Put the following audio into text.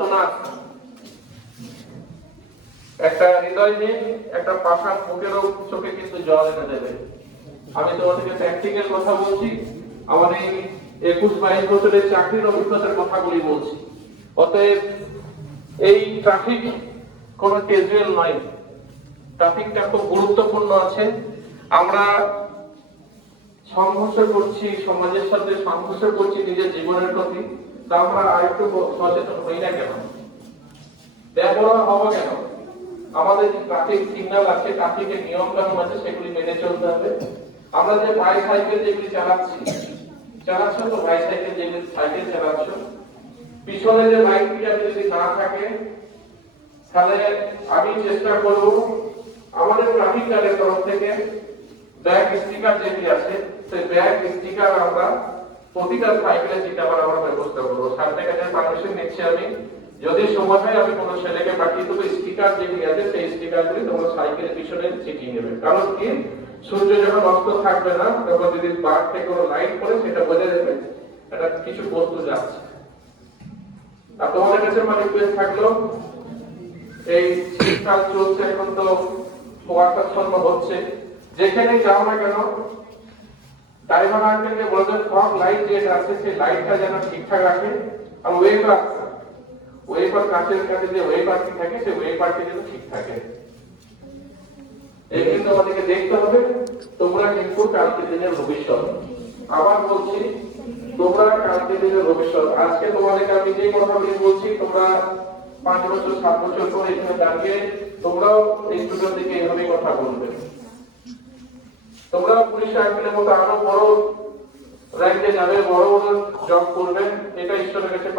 আর্তনাদ, একটা হৃদয় নিয়ে একটা পাষাণ মুখেরও চোখে কিন্তু জল এনে দেবে। আমি তোমাদেরকে প্র্যাকটিক্যাল কথা বলছি, আমার এই 21-22 বছরের চাকরির অভিজ্ঞতার কথাগুলি বলছি। অতএব এই ট্রাফিক কোনো ক্যাজুয়াল নয়, ট্রাফিকটা খুব গুরুত্বপূর্ণ আছে। আমরা সংঘর্ষ করছি সমাজের সাথে, সংঘর্ষ করছি নিজের জীবনের প্রতি, তা আমরা আরেকটু সচেতন হই না কেন? ব্যবহার হবো কেন? আমাদের যে ট্রাফিক সিগন্যাল আছে, ট্রাফিকের নিয়ম কানুন আছে, সেগুলি মেনে চলতে হবে। আমরা যে বাইসাইকেল যেগুলি চালাচ্ছ তো বাইসাইকেল যেগুলি সাইকেল চালাচ্ছ, পিছনে যে বাইকটা যদি না থাকে, তাহলে আমি চেষ্টা করব আমাদের ট্রাফিক গার্ডের তরফ থেকে ব্যাগ স্টিকার যেগুলি আছে, সেই ব্যাগ স্টিকার আমরা প্রতিটা সাইকেলে চিটাবার আমরা ব্যবস্থা করবো। সামনে কাছে পারমিশন নিচ্ছি আমি, যদি সময় হয় আমি কোনো ছেলেকে পাঠিয়ে দেবো, স্টিকার যেগুলি আছে সেই স্টিকারগুলি তোমরা সাইকেলের পিছনে চিটিয়ে নেবে। কারণ কি, সূর্য যখন অস্ত থাকবে না, তখন যদি বার থেকে কোনো লাইট পড়ে সেটা বোঝা যাবে এটা কিছু বস্তু যাচ্ছে। আর তোমাদের কাছে আমার রিকোয়েস্ট থাকলো, এই শীতকাল চলছে, এখন তো কুয়াশাচ্ছন্ন হচ্ছে, যেখানে যাও না কেন ড্রাইভার আঙ্কেলকে বলবেন ফগ লাইট যেটা আছে সেই লাইটটা যেন ঠিকঠাক রাখে। আর ওয়েবার কাছের কাছে যে ওয়েবারটি থাকে সেই ওয়েবারটি যেন ঠিক থাকে। এই কিন্তু আমাদেরকে দেখতে হবে। তোমরা কিন্তু কালকে দিনের ভবিষ্যৎ। আবার বলছি, তোমরা কালকে দিনের ভবিষ্যৎ। আজকে তোমাদেরকে আমি যে কথাগুলি বলছি, তোমরা 5 বছর 7 বছর পর এখানে দাঁড়িয়ে তোমরাও এই স্টুডেন্টদেরকে এইভাবে কথা বলবে। তোমরা পুলিশ আঙ্কেলের মতো আরো বড় র্যাঙ্কে যাবে, বড় বড় জব করবে, এটা ঈশ্বরের কাছে